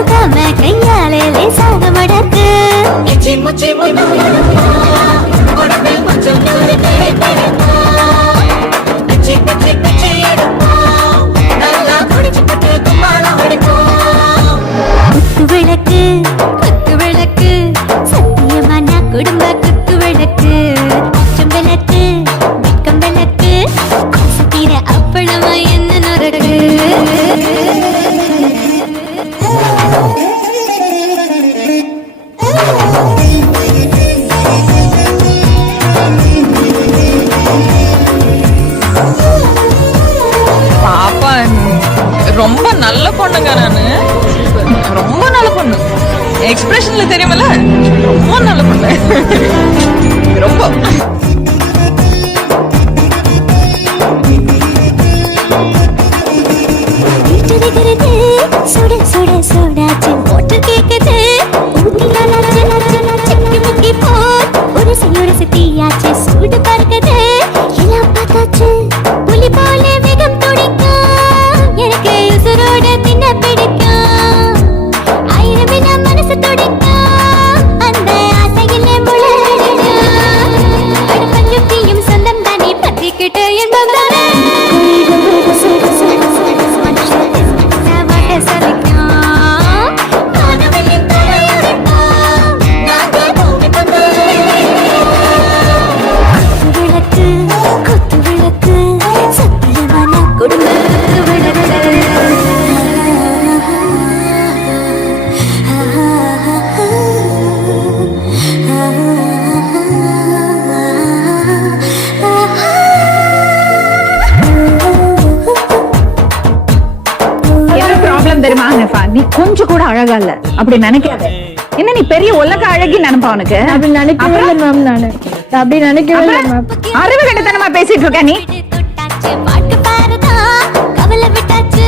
போகாம கையாலே லேசாக மடக்கு குத்து விளக்கு குத்து விளக்கு சத்தியமான குடும்ப குத்து விளக்கு அச்சம் விளக்கு வெக்கம் விளக்கு சுத்திர அப்பளமா என்ன நொறுக்கு பாப்பா ரொம்ப நல்ல பொண்ணுங்க. நானு ரொம்ப நல்ல பொண்ணு. எக்ஸ்பிரஷன்ல தெரியுமல, ரொம்ப நல்ல பொண்ணு. ரொம்ப சுட சுட சுடாச்சு போட்டு கேக்குது முக்கி போ ஒரு செய்யோட சித்தியாச்சு சூடு பார்க்குது எல்லாம் பார்த்தாச்சு புலி போல வேகம் துடிக்கும் எனக்கு உசுரோட தின்ன பிடிக்கும் ஆயிரம் என்ன மனசு துடிக்கும் அந்த ஆசையிலே முளைக்கும் அடுப்பஞ்சும் தீயும் சொந்தம் தானே பற்றிக்கிட்டு என்பம் தானே தெரியுமா நெஃபா, நீ கொஞ்சம் கூட அழகா இல்ல அப்படி நினைக்காத. என்ன நீ பெரிய உலக அழகி நினைப்பா உனக்கு? அப்படி நினைக்கவே இல்லை மேம். நானு அப்படி நினைக்கவே இல்லை மேம். அறிவு கட்டத்தனமா பேசிட்டு இருக்க நீ. பாட்டு பாருதா கவலை விட்டாச்சு